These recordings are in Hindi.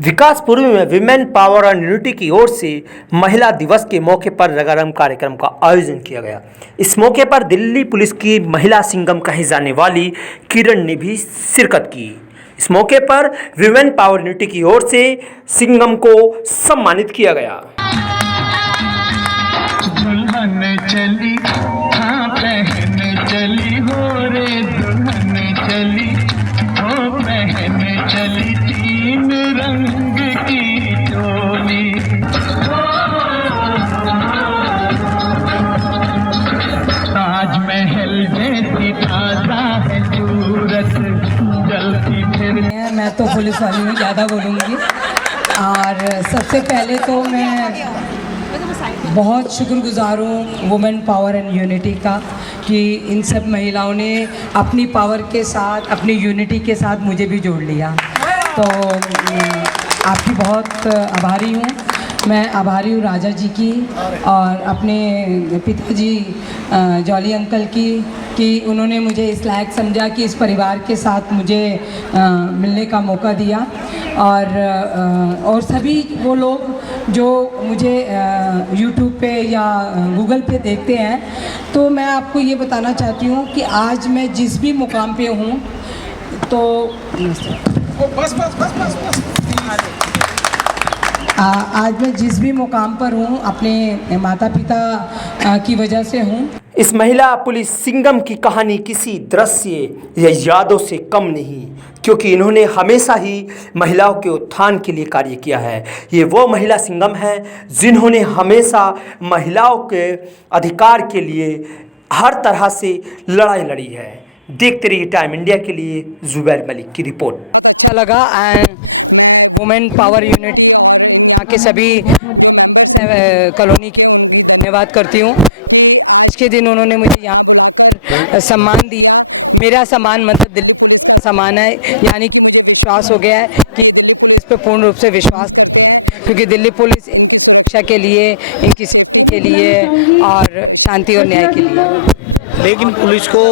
विकासपुर में विमेन पावर एंड यूनिटी की ओर से महिला दिवस के मौके पर रंगारंग कार्यक्रम का आयोजन किया गया। इस मौके पर दिल्ली पुलिस की महिला सिंघम कही जाने वाली किरण ने भी शिरकत की। इस मौके पर विमेन पावर यूनिटी की ओर से सिंघम को सम्मानित किया गया। दुल्हन चली हाँ बहन चली हो रे दुल्हन चली हो बहन चली तीन रंग की चोली ताजमहल जैसी ताजा है सूरत जलती फिर। मैं तो पुलिस वाली हूँ, ज़्यादा बोलूँगी। और सबसे पहले तो मैं बहुत शुक्रगुजार हूँ वुमेन पावर एंड यूनिटी का कि इन सब महिलाओं ने अपनी पावर के साथ अपनी यूनिटी के साथ मुझे भी जोड़ लिया। तो आपकी बहुत आभारी हूँ। मैं आभारी हूँ राजा जी की और अपने पिताजी जॉली अंकल की कि उन्होंने मुझे इस लायक समझा कि इस परिवार के साथ मुझे मिलने का मौका दिया। और सभी वो लोग जो मुझे यूट्यूब पे या गूगल पे देखते हैं, तो मैं आपको ये बताना चाहती हूँ कि आज मैं जिस भी मुकाम पे हूँ तो आज मैं जिस भी मुकाम पर हूँ अपने माता पिता की वजह से हूँ। इस महिला पुलिस सिंघम की कहानी किसी दृश्य या यादों से कम नहीं, क्योंकि इन्होंने हमेशा ही महिलाओं के उत्थान के लिए कार्य किया है। ये वो महिला सिंघम है जिन्होंने हमेशा महिलाओं के अधिकार के लिए हर तरह से लड़ाई लड़ी है। देखते रहिए टाइम इंडिया के लिए जुबैर मलिक की रिपोर्ट। लगा वुमेन पावर यूनिट के सभी कॉलोनी की धन्यवाद करती हूँ। आज के दिन उन्होंने मुझे यहाँ सम्मान दिया। मेरा सम्मान मतलब दिल्ली का सम्मान है, यानी विश्वास हो गया है कि इस पर पूर्ण रूप से विश्वास, क्योंकि दिल्ली पुलिस शिक्षा के लिए, इनकी के लिए और शांति और न्याय के लिए। लेकिन पुलिस को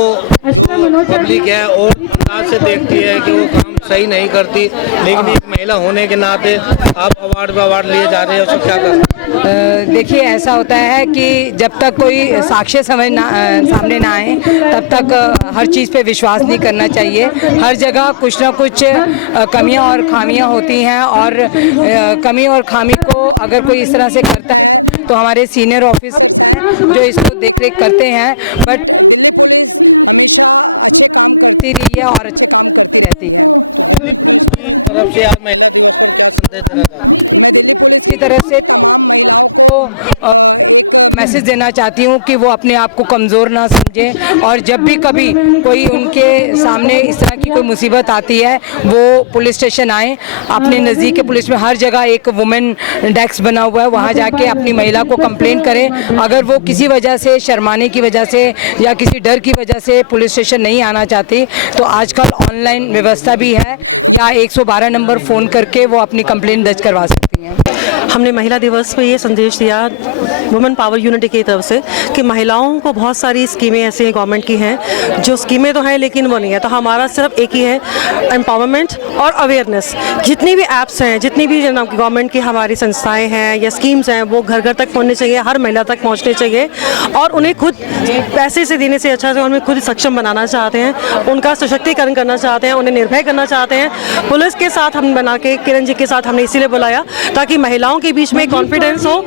पब्लिक है और अंदाज से देखती है कि वो काम सही नहीं करती, लेकिन एक महिला होने के नाते आप अवार्ड पे अवार्ड लिए जा रहे हो, उसको क्या कर? देखिए, ऐसा होता है कि जब तक कोई साक्ष्य सामने ना आए तब तक हर चीज़ पे विश्वास नहीं करना चाहिए। हर जगह कुछ ना कुछ कमियां और खामियां होती हैं, और कमी और खामी को अगर कोई इस तरह से करता है तो हमारे सीनियर ऑफिसर जो इसको देख रेख करते हैं, बट रही है और कहती तरफ से आप की तरफ से तो मैसेज देना चाहती हूँ कि वो अपने आप को कमज़ोर ना समझें, और जब भी कभी कोई उनके सामने इस तरह की कोई मुसीबत आती है वो पुलिस स्टेशन आए। अपने नज़दीक के पुलिस में हर जगह एक वुमेन डेस्क बना हुआ है, वहाँ जाके अपनी महिला को कंप्लेंट करें। अगर वो किसी वजह से, शर्माने की वजह से या किसी डर की वजह से पुलिस स्टेशन नहीं आना चाहती, तो आजकल ऑनलाइन व्यवस्था भी है, या 112 नंबर फ़ोन करके वो अपनी कंप्लेंट दर्ज करवा सकती हैं। हमने महिला दिवस पे ये संदेश दिया वुमेन पावर यूनिटी की तरफ से कि महिलाओं को बहुत सारी स्कीमें ऐसी हैं गवर्नमेंट की हैं, जो स्कीमें तो हैं लेकिन वो नहीं है। तो हमारा सिर्फ एक ही है, एम्पावरमेंट और अवेयरनेस। जितनी भी ऐप्स हैं, जितनी भी गवर्नमेंट की हमारी संस्थाएं हैं या स्कीम्स हैं, वो घर घर तक पहुँचनी चाहिए, हर महिला तक पहुँचनी चाहिए। और उन्हें खुद पैसे से देने से अच्छा से उन्हें खुद सक्षम बनाना चाहते हैं, उनका सशक्तिकरण करना चाहते हैं, उन्हें निर्भय करना चाहते हैं। पुलिस के साथ हम बना के, किरण जी के साथ हमने इसीलिए बुलाया ताकि महिलाओं के बीच में कॉन्फिडेंस हो।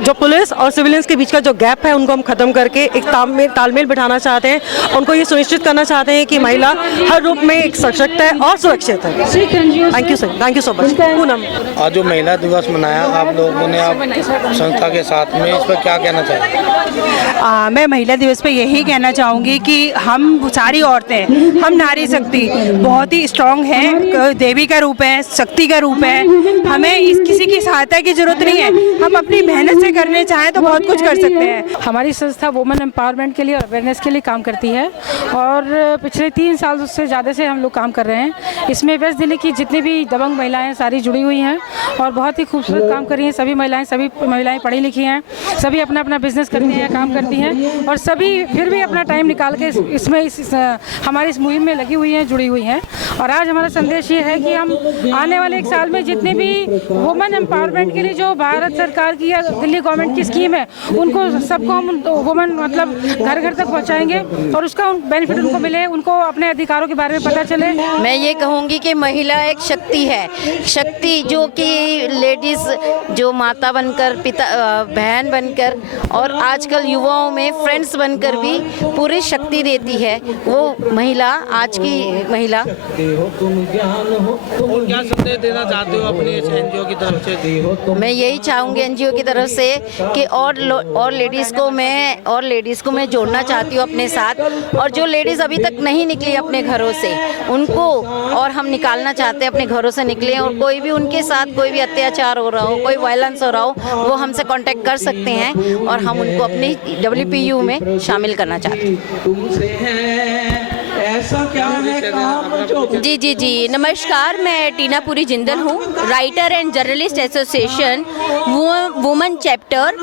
जो पुलिस और सिविलियंस के बीच का जो गैप है उनको हम खत्म करके एक तालमेल बिठाना चाहते हैं। उनको ये सुनिश्चित करना चाहते हैं कि महिला हर रूप में एक सशक्त है और सुरक्षित है। Thank you sir, thank you so much. Poonam, आज जो महिला दिवस मनाया आप लोगों ने, आप संस्था के साथ में, इस पर क्या कहना चाहिए? मैं महिला दिवस पे यही कहना चाहूँगी कि हम सारी औरतें, हम नारी शक्ति बहुत ही स्ट्रॉन्ग हैं, देवी का रूप है, शक्ति का रूप है। हमें किसी की सहायता की की ज़रूरत नहीं है, हम अपनी मेहनत से करने चाहें तो बहुत कुछ कर सकते हैं। हमारी संस्था वुमेन एम्पावरमेंट के लिए और अवेयरनेस के लिए काम करती है और पिछले 3 साल से ज़्यादा से हम लोग काम कर रहे हैं। इसमें वेस्ट दिल्ली की जितनी भी दबंग महिलाएं हैं सारी जुड़ी हुई हैं और बहुत ही खूबसूरत काम कर रही हैं। सभी महिलाएं पढ़ी लिखी हैं, सभी अपना अपना बिजनेस करती हैं, काम करती हैं और सभी फिर भी अपना टाइम निकाल के हमारी इस मुहिम में लगी हुई हैं, जुड़ी हुई हैं। और आज हमारा संदेश ये है कि हम आने वाले 1 साल में जितने भी वुमेन एम्पावरमेंट के लिए जो भारत सरकार की या दिल्ली गवर्नमेंट की स्कीम है उनको सबको हम वुमेन मतलब घर घर तक पहुंचाएंगे और उसका बेनिफिट उनको मिले, उनको अपने अधिकारों के बारे में पता चले। मैं ये कहूँगी कि महिला एक शक्ति है, शक्ति जो कि लेडीज़ जो माता बनकर, पिता बहन बनकर और आजकल युवाओं में फ्रेंड्स बनकर भी पूरी शक्ति देती है वो महिला, आज की महिला। और क्या संदेश देना चाहते हो अपने इस एनजीओ की तरफ से? मैं यही चाहूँगी एनजीओ की तरफ से कि और लेडीज़ को मैं जोड़ना चाहती हूँ अपने साथ, और जो लेडीज़ अभी तक नहीं निकली अपने घरों से उनको और हम निकालना चाहते हैं अपने घरों से निकले। और कोई भी उनके साथ कोई भी अत्याचार हो रहा हो, कोई वायलेंस हो रहा हो, वो हमसे कांटेक्ट कर सकते हैं और हम उनको अपनी WPU में शामिल करना चाहते हैं। जी नमस्कार, मैं टीना पुरी जिंदल हूँ, writer and journalist association women chapter,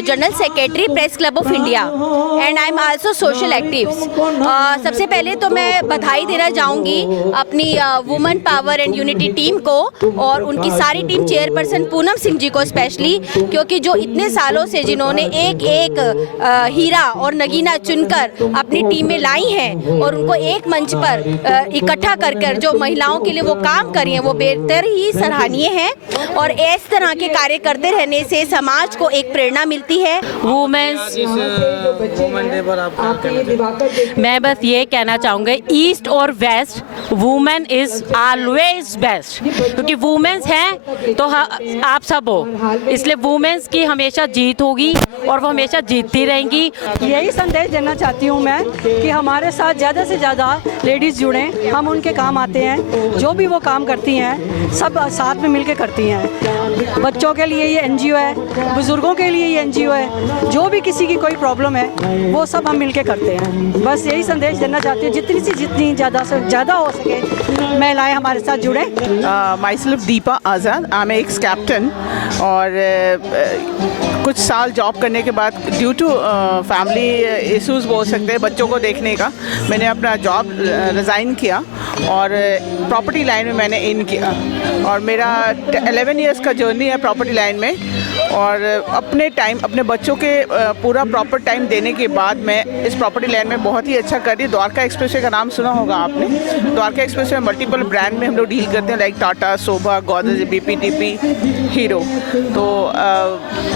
general secretary press club of India and I am also social activist. सबसे पहले तो मैं बधाई देना चाहूँगी अपनी women power and unity team को और उनकी सारी टीम, चेयरपर्सन पूनम सिंह जी को स्पेशली, क्योंकि जो इतने सालों से जिन्होंने एक हीरा और नगीना चुनकर अपनी टीम में लाई हैं और उनको एक मंच पर इकट्ठा कर जो महिलाओं के लिए वो काम कर रही हैं वो बेहतर ही सराहनीय है। और इस तरह के कार्य करते रहने से समाज को एक प्रेरणा मिलती है। मैं बस ये कहना चाहूँगी, ईस्ट और west women is always best, क्योंकि वुमेन्स हैं तो आप सब हो, इसलिए वुमेन्स की हमेशा जीत होगी और वो हमेशा जीतती रहेंगी। यही संदेश देना चाहती हूँ मैं कि हमारे साथ ज़्यादा से ज़्यादा लेडीज़ जुड़ें, हम उनके काम आते हैं। जो भी वो काम करती हैं सब साथ में मिलके करती हैं। बच्चों के लिए ये एनजीओ है, बुज़ुर्गों के लिए ये एनजीओ है, जो भी किसी की कोई प्रॉब्लम है वो सब हम मिलके करते हैं। बस यही संदेश देना चाहती हूँ, जितनी ज़्यादा से ज़्यादा हो सके महिलाएं हमारे साथ जुड़ें। My self Deepa Azad, I am x captain और कुछ साल जॉब करने के बाद ड्यू टू फैमिली इश्यूज़ बोल सकते हैं, बच्चों को देखने का, मैंने अपना जॉब रिज़ाइन किया और प्रॉपर्टी लाइन में मैंने इन किया और मेरा 11 इयर्स का जर्नी है प्रॉपर्टी लाइन में। और अपने बच्चों के पूरा प्रॉपर टाइम देने के बाद मैं इस प्रॉपर्टी लाइन में बहुत ही अच्छा कर रही। द्वारका एक्सप्रेसवे का नाम सुना होगा आपने। द्वारका एक्सप्रेसवे में मल्टीपल ब्रांड में हम लोग डील करते हैं, लाइक टाटा, शोभा, गोदरेज, BPTP, हीरो। तो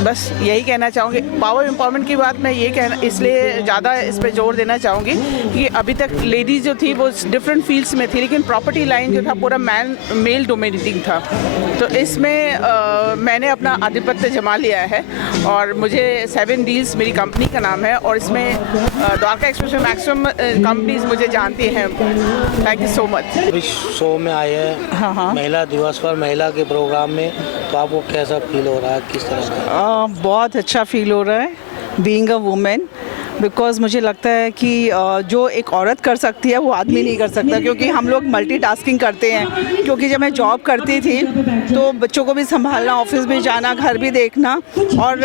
बस यही कहना चाहूँगी। पावर एम्पावरमेंट की बात मैं ये इसलिए ज़्यादा इस पर जोर देना चाहूँगी कि अभी तक लेडीज़ जो थी वो डिफरेंट फील्ड्स में थी, लेकिन प्रॉपर्टी लाइन जो था पूरा मेल डोमिनेटिंग था। तो इसमें मैंने अपना आधिपत्य जमा लिया है और मुझे 7 डील्स मेरी कंपनी का नाम है और इसमें द्वारका एक्सप्रेस में मैक्सिमम कंपनीज मुझे जानती हैं। Thank you so much. अभी शो में आए हैं महिला दिवस पर, महिला के प्रोग्राम में, तो आपको कैसा फील हो रहा है, किस तरह का? बहुत अच्छा फील हो रहा है बीइंग अ वुमेन, बिकॉज़ मुझे लगता है कि जो एक औरत कर सकती है वो आदमी नहीं कर सकता, क्योंकि हम लोग मल्टीटास्किंग करते हैं। क्योंकि जब मैं जॉब करती थी तो बच्चों को भी संभालना, ऑफिस भी जाना, घर भी देखना, और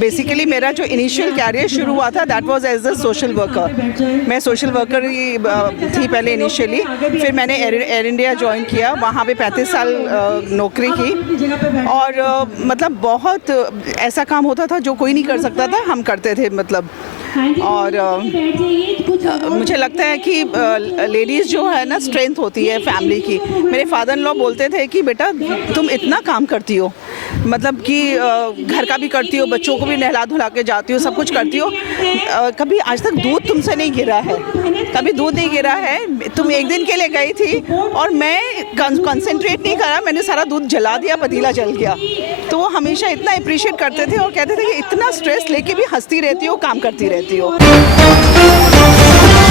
बेसिकली मेरा जो इनिशियल कैरियर शुरू हुआ था that was as a social worker. मैं सोशल वर्कर ही थी पहले इनिशियली, फिर मैंने एयर इंडिया ज्वाइन किया, वहाँ पे 35 साल नौकरी की और मतलब बहुत ऐसा काम होता था जो कोई नहीं कर सकता था, हम करते थे मतलब। और मुझे लगता है कि लेडीज़ जो है ना स्ट्रेंथ होती है फैमिली की। मेरे फादर इन लॉ बोलते थे कि बेटा तुम इतना काम करती हो, मतलब कि घर का भी करती हो, बच्चों को भी नहला धुला के जाती हो, सब कुछ करती हो, कभी आज तक दूध तुमसे नहीं गिरा है, कभी दूध नहीं गिरा है। तुम एक दिन के लिए गई थी और मैं कंसंट्रेट नहीं करा, मैंने सारा दूध जला दिया, पतीला जल गया। तो वो हमेशा इतना अप्रिशिएट करते थे और कहते थे कि इतना स्ट्रेस लेके भी हंसती रहती हो, काम करती रहती हो।